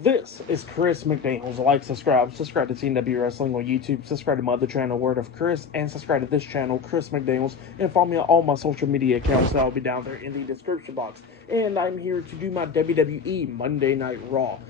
This is Chris McDaniels. Like, subscribe to TNW Wrestling on YouTube, subscribe to my other channel, Word of Chris, and subscribe to this channel, Chris McDaniels, and follow me on all my social media accounts that will be down there in the description box. And I'm here to do my WWE Monday Night Raw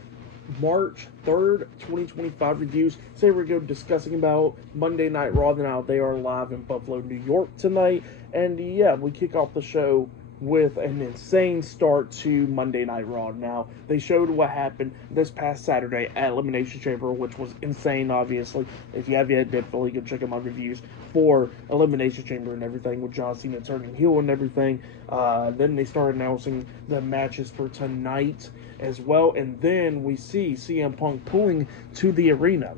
March 3rd, 2025 reviews. Today we're going to be discussing about Monday Night Raw. Now they are live in Buffalo, New York tonight. And yeah, we kick off the show with an insane start to Monday Night Raw. Now, they showed what happened this past Saturday at Elimination Chamber, which was insane, obviously. If you have yet, definitely go check out my reviews for Elimination Chamber and everything, with John Cena turning heel and everything. Then they started announcing the matches for tonight as well, and then we see CM Punk pulling to the arena.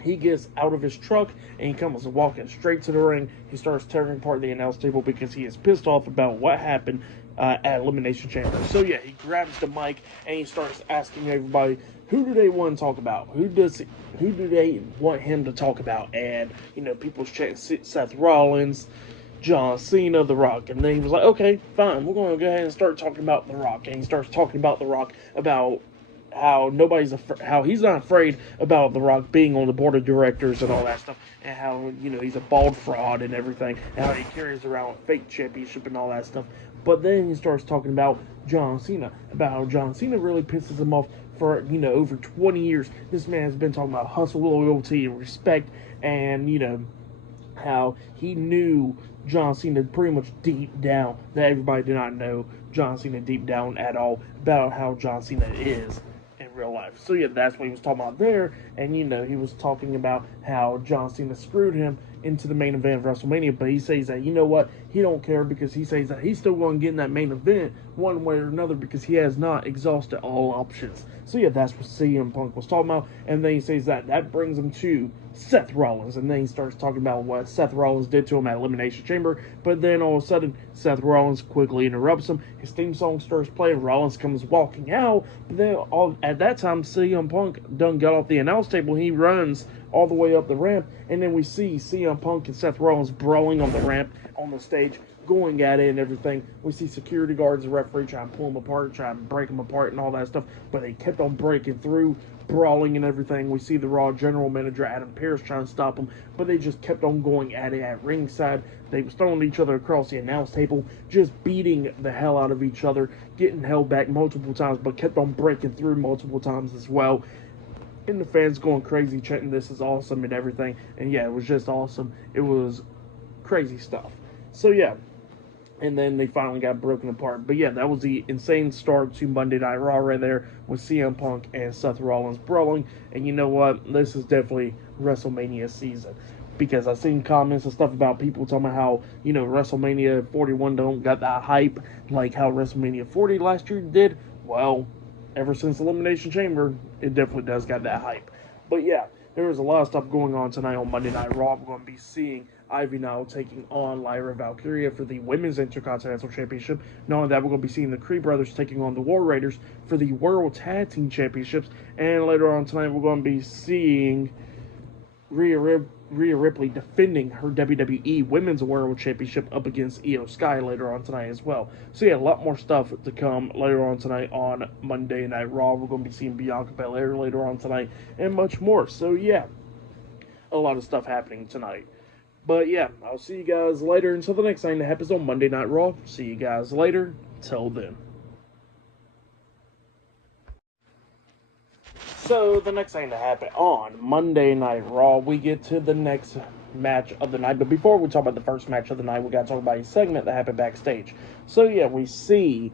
He gets out of his truck and he comes walking straight to the ring. He starts tearing apart the announce table because he is pissed off about what happened at Elimination Chamber. So yeah, he grabs the mic and he starts asking everybody, who do they want to talk about? Who do they want him to talk about? And people's chatting Seth Rollins, John Cena, The Rock. And then he was like, okay, fine, we're going to go ahead and start talking about The Rock. And he starts talking about The Rock, about how how he's not afraid about The Rock being on the board of directors and all that stuff, and how he's a bald fraud and everything, and how he carries around a fake championship and all that stuff. But then he starts talking about John Cena, about how John Cena really pisses him off for over 20 years. This man has been talking about hustle, loyalty, and respect, and how he knew John Cena pretty much deep down, that everybody did not know John Cena deep down at all, about how John Cena is in real life. So yeah, that's what he was talking about there. And he was talking about how John Cena screwed him into the main event of WrestleMania, but he says that what, he don't care, because he says that he's still going to get in that main event one way or another, because he has not exhausted all options. So yeah, that's what CM Punk was talking about. And then he says that brings him to Seth Rollins, and then he starts talking about what Seth Rollins did to him at Elimination Chamber. But then all of a sudden, Seth Rollins quickly interrupts him. His theme song starts playing. Rollins comes walking out. But then at that time, CM Punk done got off the announce table. He runs all the way up the ramp, and then we see CM Punk and Seth Rollins brawling on the ramp, on the stage, going at it and everything. We see security guards and referee trying to pull them apart, trying to break them apart and all that stuff, but they kept on breaking through, brawling and everything. We see the Raw general manager Adam Pearce trying to stop them, but they just kept on going at it at ringside. They was throwing each other across the announce table, just beating the hell out of each other, getting held back multiple times, but kept on breaking through multiple times as well. And the fans going crazy, chanting "This is awesome" and everything. And yeah, it was just awesome. It was crazy stuff. So yeah, and then they finally got broken apart. But yeah, that was the insane start to Monday Night Raw right there, with CM Punk and Seth Rollins brawling. And you know what? This is definitely WrestleMania season, because I've seen comments and stuff about people talking about how WrestleMania 41 don't got that hype like how WrestleMania 40 last year did. Well, ever since Elimination Chamber, it definitely does got that hype. But yeah, there was a lot of stuff going on tonight on Monday Night Raw. We're going to be seeing Ivy now taking on Lyra Valkyria for the Women's Intercontinental Championship. Not only that, we're going to be seeing the Creed Brothers taking on the War Raiders for the World Tag Team Championships. And later on tonight, we're going to be seeing Rhea Ripley defending her WWE Women's World Championship up against Io Sky later on tonight as well. So yeah, a lot more stuff to come later on tonight on Monday Night Raw. We're going to be seeing Bianca Belair later on tonight and much more. So yeah, a lot of stuff happening tonight. But yeah, I'll see you guys later until the next thing that happens on Monday Night Raw. See you guys later. Till then. So, the next thing to happen on Monday Night Raw, we get to the next match of the night. But before we talk about the first match of the night, we got to talk about a segment that happened backstage. So, yeah, we see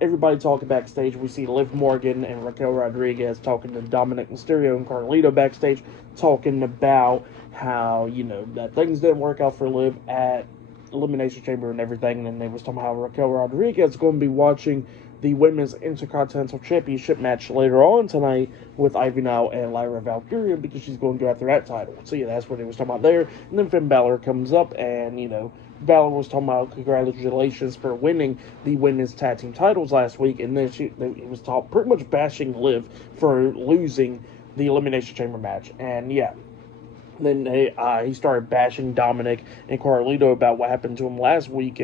everybody talking backstage. We see Liv Morgan and Raquel Rodriguez talking to Dominic Mysterio and Carlito backstage, talking about how, that things didn't work out for Liv at Elimination Chamber and everything. And they was talking about how Raquel Rodriguez is going to be watching the Women's Intercontinental Championship match later on tonight with Ivy Now and Lyra Valkyria, because she's going to go after that title. So yeah, that's what they was talking about there. And then Finn Balor comes up, and Balor was talking about congratulations for winning the women's tag team titles last week, and then he was pretty much bashing Liv for losing the Elimination Chamber match. And yeah, Then he started bashing Dominic and Carlito about what happened to him last week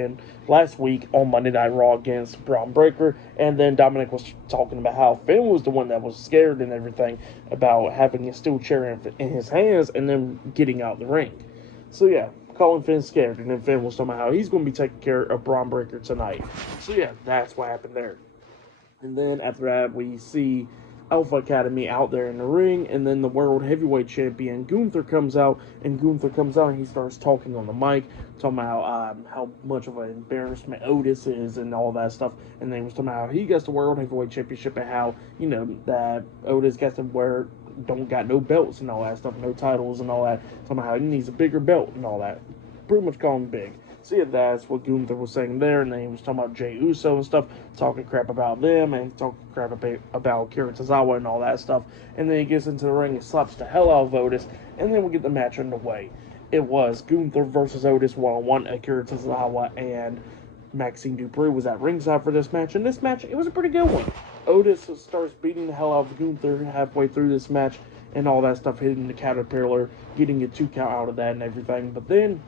on Monday Night Raw against Braun Breaker. And then Dominic was talking about how Finn was the one that was scared and everything about having a steel chair in his hands and then getting out of the ring. So yeah, calling Finn scared. And then Finn was talking about how he's going to be taking care of Braun Breaker tonight. So yeah, that's what happened there. And then after that, we see Alpha Academy out there in the ring, and then the World Heavyweight Champion Gunther comes out, and he starts talking on the mic, talking about how much of an embarrassment Otis is and all that stuff, and then he was talking about how he gets the World Heavyweight Championship and how, that Otis gets to don't got no belts and all that stuff, no titles and all that, talking about how he needs a bigger belt and all that. Pretty much calling him big. So yeah, that's what Gunther was saying there, and then he was talking about Jey Uso and stuff, talking crap about them, and talking crap about Akira Tozawa and all that stuff. And then he gets into the ring and slaps the hell out of Otis, and then we get the match underway. It was Gunther versus Otis one-on-one. Akira Tozawa and Maxine Dupri was at ringside for this match, and this match, it was a pretty good one. Otis starts beating the hell out of Gunther halfway through this match, and all that stuff, hitting the caterpillar, getting a 2 count out of that and everything. But then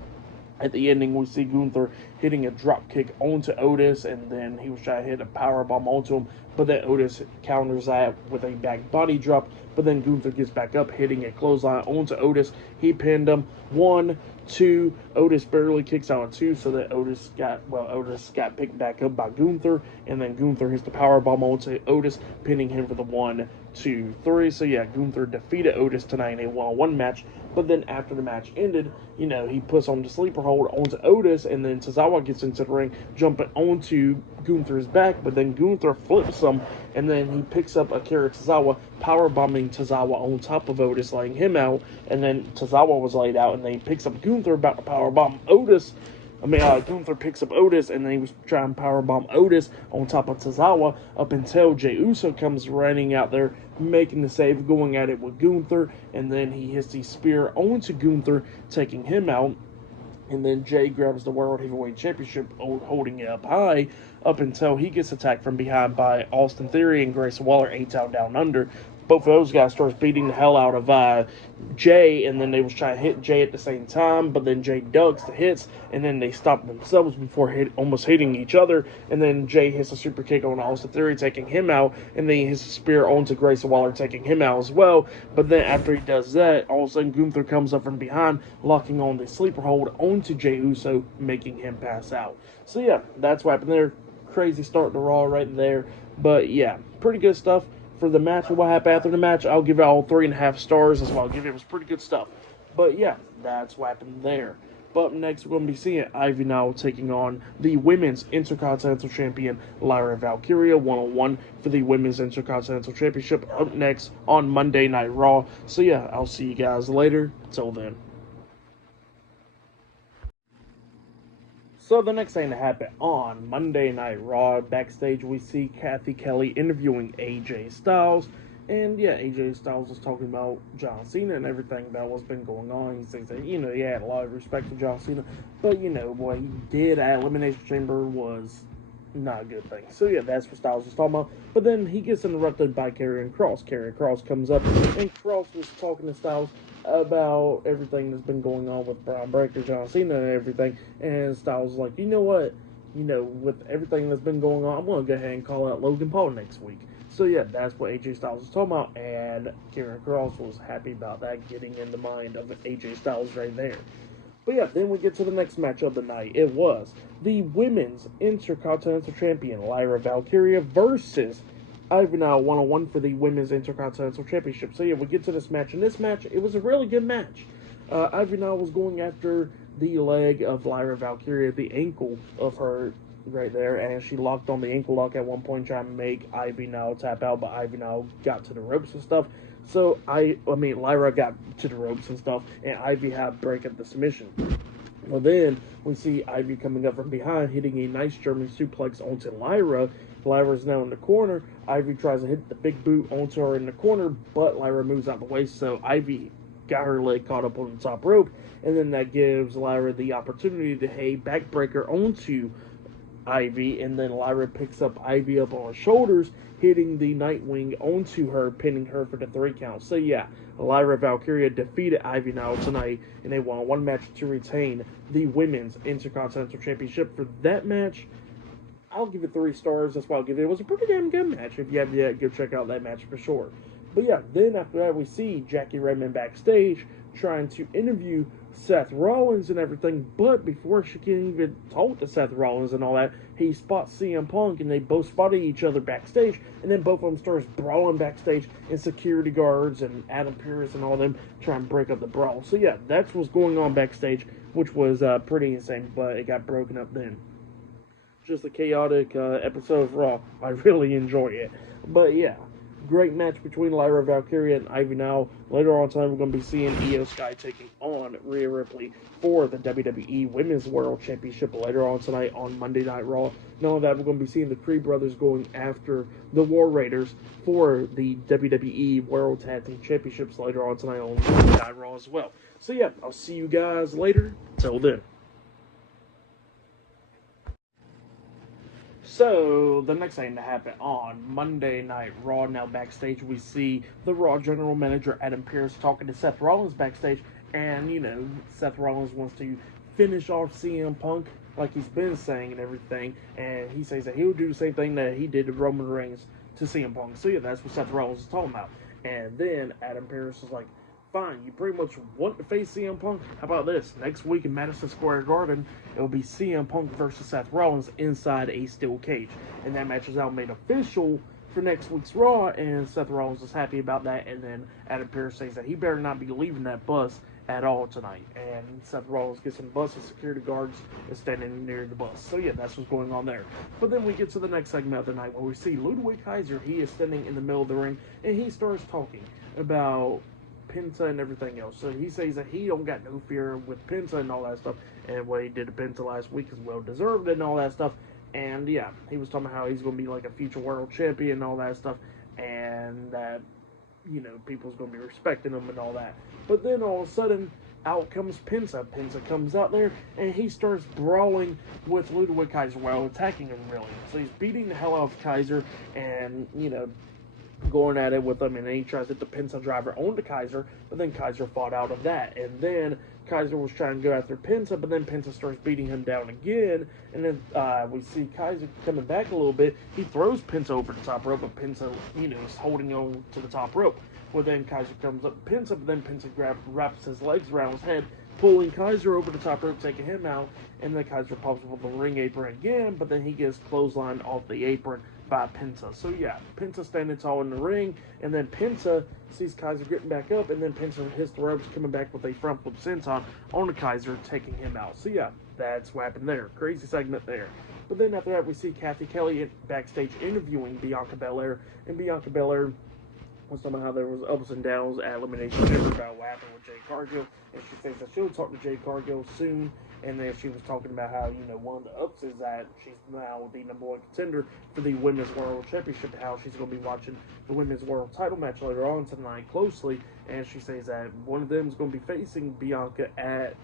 at the ending, we see Gunther hitting a drop kick onto Otis, and then he was trying to hit a power bomb onto him, but then Otis counters that with a back body drop, but then Gunther gets back up, hitting a clothesline onto Otis. He pinned him. 1, 2, Otis barely kicks out a 2, so that Otis got picked back up by Gunther, and then Gunther hits the power bomb onto Otis, pinning him for the 1, 2, 3. So yeah, Gunther defeated Otis tonight in a one-on-one match. But then after the match ended, he puts on the sleeper hold onto Otis, and then Tozawa gets into the ring, jumping onto Gunther's back, but then Gunther flips him, and then he picks up Akira Tozawa, power bombing Tozawa on top of Otis, laying him out, and then Tozawa was laid out, and then he picks up Gunther, about to power bomb Otis. Gunther picks up Otis, and then he was trying to powerbomb Otis on top of Tozawa up until Jey Uso comes running out there, making the save, going at it with Gunther, and then he hits the spear onto Gunther, taking him out. And then Jey grabs the World Heavyweight Championship, holding it up high, up until he gets attacked from behind by Austin Theory and Grayson Waller, 8-Town Down Under. Both of those guys starts beating the hell out of Jey, and then they was trying to hit Jey at the same time, but then Jey ducks the hits, and then they stop themselves before almost hitting each other, and then Jey hits a super kick on Austin Theory, taking him out, and then he hits a spear onto Grayson Waller, taking him out as well. But then after he does that, all of a sudden Gunther comes up from behind, locking on the sleeper hold onto Jey Uso, making him pass out. So yeah, that's what happened there. Crazy start to Raw right there. But yeah, pretty good stuff. For the match and what happened after the match, I'll give it all 3.5 stars as well. It was pretty good stuff. But yeah, that's what happened there. But up next, we're going to be seeing Ivy now taking on the Women's Intercontinental Champion, Lyra Valkyria, one-on-one for the Women's Intercontinental Championship up next on Monday Night Raw. So yeah, I'll see you guys later. Till then. So the next thing to happen on Monday Night Raw, backstage we see Kathy Kelly interviewing AJ Styles. And yeah, AJ Styles was talking about John Cena and everything about what's been going on. He thinks that, he had a lot of respect for John Cena. But, what he did at Elimination Chamber was not a good thing. So yeah, that's what Styles was talking about. But then he gets interrupted by Karrion Kross. Karrion Kross comes up, and Kross was talking to Styles about everything that's been going on with Braun Breaker, John Cena, and everything. And Styles was like, you know what? With everything that's been going on, I'm going to go ahead and call out Logan Paul next week. So yeah, that's what AJ Styles was talking about, and Karrion Kross was happy about that, getting in the mind of AJ Styles right there. But yeah, then we get to the next match of the night. It was the Women's Intercontinental Champion, Lyra Valkyria, versus Ivy Now one-on-one for the Women's Intercontinental Championship. So yeah, we get to this match. In this match, it was a really good match. Ivy Now was going after the leg of Lyra Valkyria, the ankle of her right there, and she locked on the ankle lock at one point, trying to make Ivy Now tap out, but Ivy Now got to the ropes and stuff. So Lyra got to the ropes and stuff, and Ivy had break up the submission. Well, then we see Ivy coming up from behind, hitting a nice German suplex onto Lyra. Lyra's now in the corner. Ivy tries to hit the big boot onto her in the corner, but Lyra moves out the way, so Ivy got her leg caught up on the top rope, and then that gives Lyra the opportunity to backbreaker onto Ivy, and then Lyra picks up Ivy up on her shoulders, hitting the Nightwing onto her, pinning her for the 3 count. So yeah, Lyra Valkyria defeated Ivy now tonight, and they won one match to retain the Women's Intercontinental Championship. For that match, I'll give it 3 stars. That's why I'll give it. It was a pretty damn good match. If you have yet, go check out that match for sure. But yeah, then after that, we see Jackie Redmond backstage trying to interview Seth Rollins and everything. But before she can even talk to Seth Rollins and all that, he spots CM Punk, and they both spotted each other backstage. And then both of them starts brawling backstage, and security guards and Adam Pearce and all them trying to break up the brawl. So yeah, that's what's going on backstage, which was pretty insane. But it got broken up then. Just a chaotic episode of Raw. I really enjoy it. But yeah, great match between Lyra Valkyria and Ivy now. Later on tonight, we're going to be seeing Io Sky taking on Rhea Ripley for the WWE Women's World Championship later on tonight on Monday Night Raw. Not only that, we're going to be seeing the Creed brothers going after the War Raiders for the WWE World Tag Team Championships later on tonight on Monday Night Raw as well. So yeah, I'll see you guys later. Till then. So, the next thing to happen on Monday Night Raw, now backstage, we see the Raw General Manager, Adam Pearce, talking to Seth Rollins backstage, and, you know, Seth Rollins wants to finish off CM Punk, like he's been saying and everything, and he says that he'll do the same thing that he did to Roman Reigns to CM Punk. So, yeah, that's what Seth Rollins is talking about. And then Adam Pearce is like, fine, you pretty much want to face CM Punk? How about this? Next week in Madison Square Garden, it will be CM Punk versus Seth Rollins inside a steel cage. And that match is now made official for next week's Raw, and Seth Rollins is happy about that. And then Adam Pearce says that he better not be leaving that bus at all tonight. And Seth Rollins gets in the bus, and security guards is standing near the bus. So yeah, that's what's going on there. But then we get to the next segment of the night where we see Ludwig Kaiser. He is standing in the middle of the ring, and he starts talking about Penta and everything else. So he says that he don't got no fear with Penta and all that stuff, and what he did to Penta last week is well deserved and all that stuff. And yeah, he was talking about how he's going to be like a future world champion and all that stuff, and that, you know, people's going to be respecting him and all that. But then all of a sudden, out comes Penta. Penta comes out there, and he starts brawling with Ludwig Kaiser while attacking him, really. So he's beating the hell out of Kaiser, and, you know, going at it with him, and then he tries to hit the Penta driver onto Kaiser, but then Kaiser fought out of that, and then Kaiser was trying to go after Penta, but then Penta starts beating him down again, and then we see Kaiser coming back a little bit. He throws Penta over the top rope, but Penta, you know, is holding on to the top rope. Well, then Kaiser comes up Penta, but then Penta wraps his legs around his head, pulling Kaiser over the top rope, taking him out, and then Kaiser pops up with the ring apron again, but then he gets clotheslined off the apron by Penta. So yeah, Penta standing tall in the ring, and then Penta sees Kaiser getting back up, and then Penta hits the ropes, coming back with a front flip senton on the Kaiser, taking him out. So yeah, that's what happened there. Crazy segment there. But then after that, we see Kathy Kelly backstage interviewing Bianca Belair, and Bianca Belair was talking about how there was ups and downs at Elimination Chamber about what happened with Jade Cargill, and she says that she'll talk to Jade Cargill soon. And then she was talking about how, you know, one of the ups is that she's now the #1 contender for the Women's World Championship, how she's going to be watching the Women's World title match later on tonight closely. And she says that one of them is going to be facing Bianca at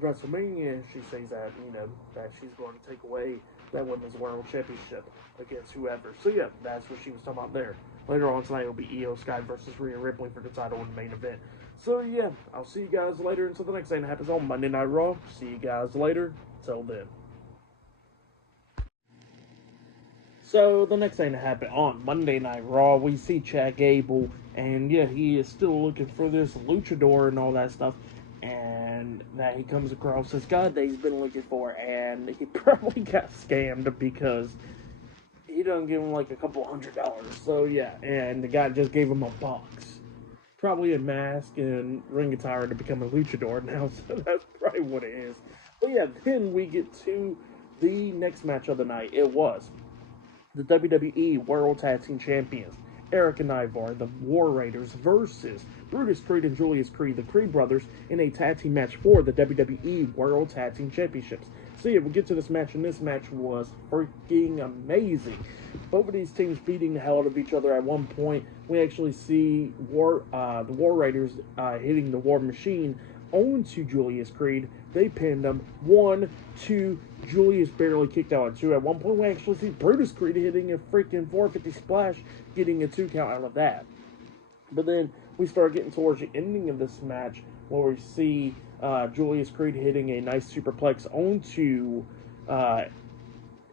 WrestleMania. And she says that, you know, that she's going to take away that Women's World Championship against whoever. So yeah, that's what she was talking about there. Later on tonight, it will be Io Sky versus Rhea Ripley for the title in the main event. So yeah, I'll see you guys later until the next thing that happens on Monday Night Raw. See you guys later. Till then. So the next thing that happened on Monday Night Raw, we see Chad Gable, and yeah, he is still looking for this luchador and all that stuff. And that he comes across this guy that he's been looking for, and he probably got scammed because he doesn't give him like a couple $100. So yeah, and the guy just gave him a box. Probably a mask and ring attire to become a luchador now, so that's probably what it is. But yeah, then we get to the next match of the night. It was the WWE World Tag Team Champions, Eric and Ivar, the War Raiders, versus Brutus Creed and Julius Creed, the Creed brothers, in a tag team match for the WWE World Tag Team Championships. So yeah, we'll get to this match, and this match was freaking amazing. Both of these teams beating the hell out of each other. At one point, we actually see the War Raiders hitting the War Machine onto Julius Creed, They pinned him. 1, 2. Julius barely kicked out at 2. At one point, we actually see Brutus Creed hitting a freaking 450 splash, getting a 2 count out of that. But then we start getting towards the ending of this match, where we see Julius Creed hitting a nice superplex onto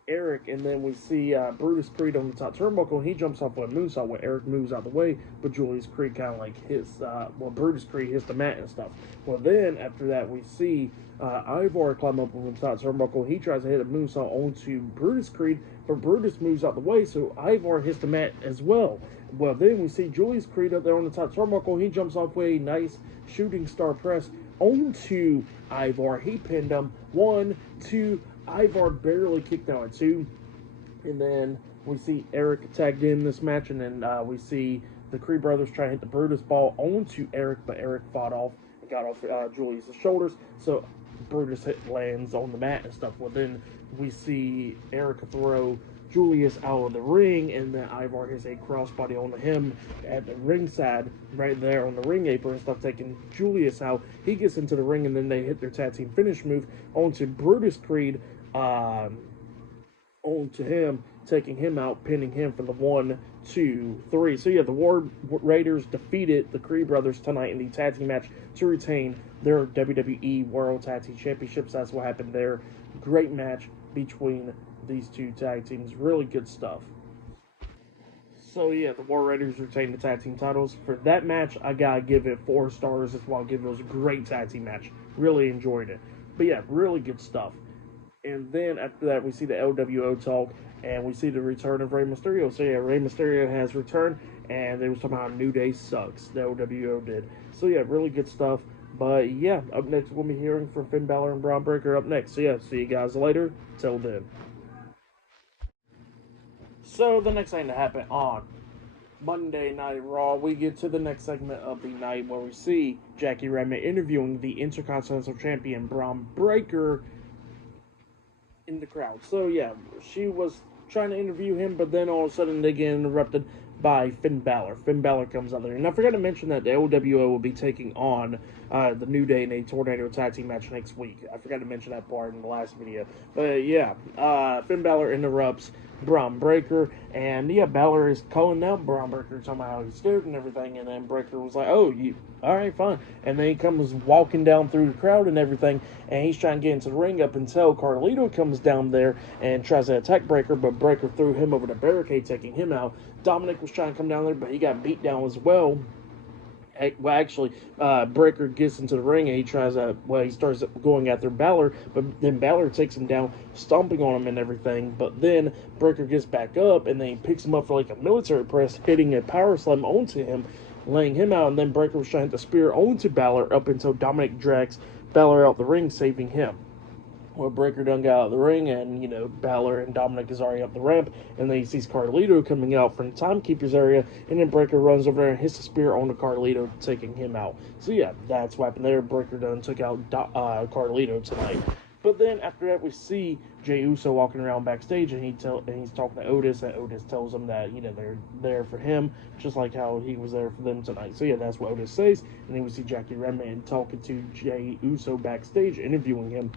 Eric, and then we see Brutus Creed on the top turnbuckle, and he jumps off with a moonsault where Eric moves out of the way, but Julius Creed kind of like hits, Brutus Creed hits the mat and stuff. Well, then after that, we see Ivar climb up on the top turnbuckle. He tries to hit a moonsault onto Brutus Creed, but Brutus moves out the way, so Ivar hits the mat as well. Well, then we see Julius Creed up there on the top turnbuckle. He jumps off with a nice shooting star press onto Ivar. He pinned him. 1, 2. Ivar barely kicked out at 2. And then we see Eric tagged in this match. And then we see the Creed brothers try to hit the Brutus ball onto Eric. But Eric fought off and got off Julius' shoulders. So Brutus lands on the mat and stuff. Well, then we see Eric throw Julius out of the ring, and then Ivar hits a crossbody on him at the ringside, right there on the ring apron and stuff, taking Julius out. He gets into the ring, and then they hit their tag team finish move onto Brutus Creed, onto him, taking him out, pinning him for the 1, 2, 3. So yeah, the War Raiders defeated the Creed brothers tonight in the tag team match to retain their WWE World Tag Team Championships. That's what happened there. Great match between these two tag teams. Really good stuff. So yeah, the War Raiders retained the tag team titles. For that match, I gotta give it 4 stars. That's why I'll give it. It was a great tag team match. Really enjoyed it. But yeah, really good stuff. And then after that, we see the LWO talk, and we see the return of Rey Mysterio. So yeah, Rey Mysterio has returned, and they was talking about New Day sucks. The LWO did. So yeah, really good stuff. But yeah, up next we'll be hearing from Finn Balor and Braun Breaker up next. So yeah, see you guys later. Till then. So the next thing to happen on Monday Night Raw, we get to the next segment of the night where we see Jackie Redmond interviewing the Intercontinental Champion Braun Breaker in the crowd. So yeah, she was trying to interview him, but then all of a sudden they get interrupted by Finn Balor. Finn Balor comes out there, and I forgot to mention that the LWO will be taking on the New Day in a Tornado Tag Team match next week. I forgot to mention that part in the last video. But yeah, Finn Balor interrupts Braun Breaker, and yeah, Balor is calling out Braun Breaker, talking about how he's scared and everything, and then Breaker was like, oh, you, alright, fine. And then he comes walking down through the crowd and everything, and he's trying to get into the ring up until Carlito comes down there and tries to attack Breaker, but Breaker threw him over the barricade, taking him out. Dominic was trying to come down there, but he got beat down as well. Well, actually, Breaker gets into the ring and he tries to, he starts going after Balor, but then Balor takes him down, stomping on him and everything. But then Breaker gets back up and then he picks him up for like a military press, hitting a power slam onto him, laying him out. And then Breaker was trying to spear onto Balor up until Dominic drags Balor out the ring, saving him. Well, Breaker done got out of the ring, and, you know, Balor and Dominic is already up the ramp, and then he sees Carlito coming out from the Timekeeper's area, and then Breaker runs over there and hits the spear on the Carlito, taking him out. So, yeah, that's what happened there. Breaker done took out Carlito tonight. But then, after that, we see Jey Uso walking around backstage, and he's talking to Otis, and Otis tells him that, you know, they're there for him, just like how he was there for them tonight. So, yeah, that's what Otis says, and then we see Jackie Redmond talking to Jey Uso backstage, interviewing him.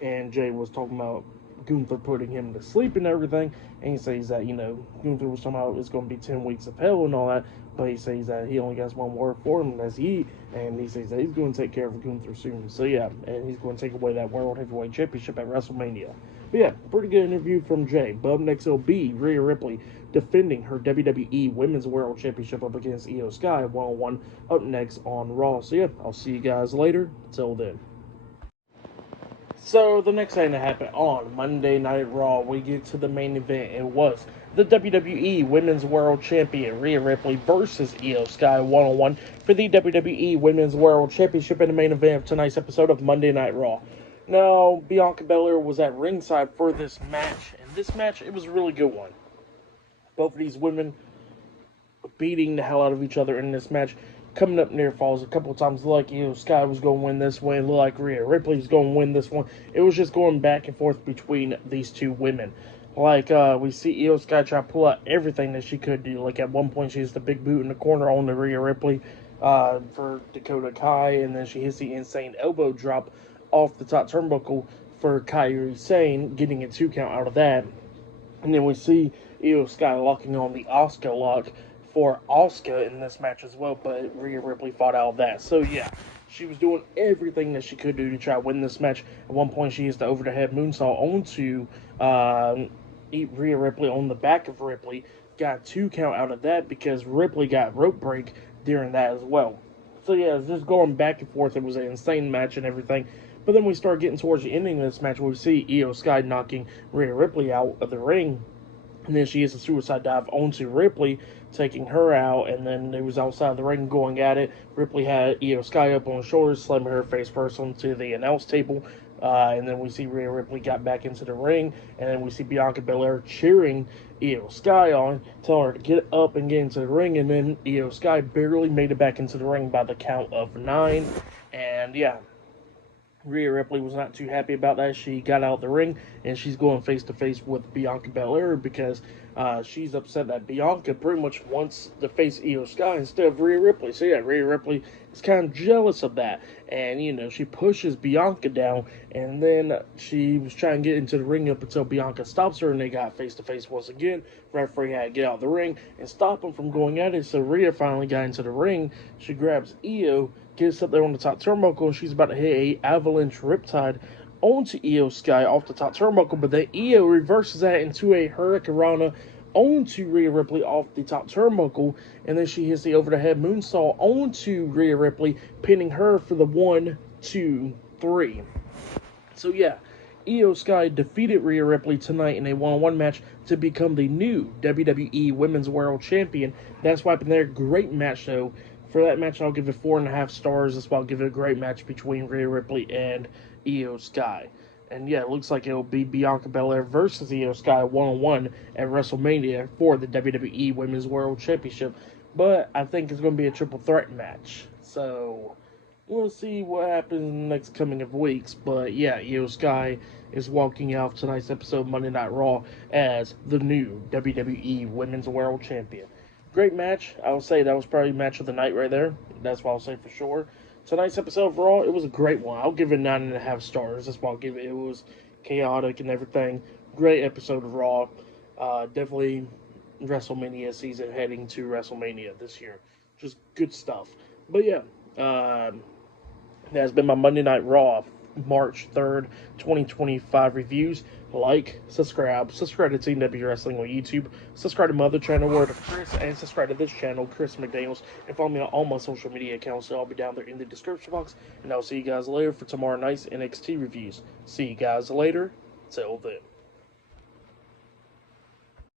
And Jay was talking about Gunther putting him to sleep and everything. And he says that, you know, Gunther was talking about it's going to be 10 weeks of hell and all that. But he says that he only has one word for him, and that's he. And he says that he's going to take care of Gunther soon. So, yeah, and he's going to take away that World Heavyweight Championship at WrestleMania. But, yeah, pretty good interview from Jay. But up next will be Rhea Ripley defending her WWE Women's World Championship up against Io Sky 1-on-1 up next on Raw. So, yeah, I'll see you guys later. Till then. So, the next thing that happened on Monday Night Raw, we get to the main event. It was the WWE Women's World Champion Rhea Ripley versus Io Sky 1-on-1 for the WWE Women's World Championship in the main event of tonight's episode of Monday Night Raw. Now, Bianca Belair was at ringside for this match, and this match, it was a really good one. Both of these women beating the hell out of each other in this match. Coming up near falls a couple of times, like Io Sky was going to win this one, like Rhea Ripley was going to win this one. It was just going back and forth between these two women. Like, we see Io Sky try to pull out everything that she could do. Like, at one point, she hits the big boot in the corner on the Rhea Ripley for Dakota Kai, and then she hits the insane elbow drop off the top turnbuckle for Kairi Sane, getting a 2 count out of that. And then we see Io Sky locking on the Asuka lock for Asuka in this match as well, but Rhea Ripley fought out of that. So yeah, she was doing everything that she could do to try to win this match. At one point, she used the over-the-head moonsault onto Rhea Ripley on the back of Ripley. Got 2 count out of that because Ripley got rope break during that as well. So yeah, it's just going back and forth. It was an insane match and everything. But then we start getting towards the ending of this match where we see Io Sky knocking Rhea Ripley out of the ring. And then she hits a suicide dive onto Ripley, taking her out. And then it was outside the ring going at it. Ripley had Io Sky up on her shoulders, slamming her face first onto the announce table. And then we see Rhea Ripley got back into the ring. And then we see Bianca Belair cheering Io Sky on, telling her to get up and get into the ring. And then Io Sky barely made it back into the ring by the count of 9. And yeah, Rhea Ripley was not too happy about that. She got out of the ring, and she's going face-to-face with Bianca Belair because she's upset that Bianca pretty much wants to face Io Sky instead of Rhea Ripley. So yeah, Rhea Ripley is kind of jealous of that. And, you know, she pushes Bianca down, and then she was trying to get into the ring up until Bianca stops her, and they got face-to-face once again. Referee had to get out of the ring and stop them from going at it, so Rhea finally got into the ring. She grabs Io, gets up there on the top turnbuckle, and she's about to hit a avalanche riptide onto Io Sky off the top turnbuckle, but then Io reverses that into a hurricanrana onto Rhea Ripley off the top turnbuckle, and then she hits the over-the-head moonsault onto Rhea Ripley, pinning her for the 1, 2, 3. So yeah, Io Sky defeated Rhea Ripley tonight in a one-on-one match to become the new WWE Women's World Champion. That's why up in there, great match though. For that match, I'll give it 4.5 stars. That's why I'll give it a great match between Rhea Ripley and Io Sky. And yeah, it looks like it'll be Bianca Belair versus Io Sky one-on-one at WrestleMania for the WWE Women's World Championship. But I think it's going to be a triple threat match. So we'll see what happens in the next coming of weeks. But yeah, Io Sky is walking out of tonight's episode of Monday Night Raw as the new WWE Women's World Champion. Great match. I would say that was probably match of the night right there. That's what I'll say for sure. Tonight's episode of Raw, it was a great one. I'll give it 9.5 stars. That's what I'll give it. It was chaotic and everything. Great episode of Raw. Definitely WrestleMania season heading to WrestleMania this year. Just good stuff. But yeah, that's been my Monday Night Raw, March 3rd, 2025 reviews. Like, subscribe to Team W Wrestling on YouTube, subscribe to my other channel, Word of Chris, and subscribe to this channel, Chris McDaniels, and follow me on all my social media accounts. So I'll be down there in the description box, and I'll see you guys later for tomorrow night's NXT reviews. See you guys later. Till then.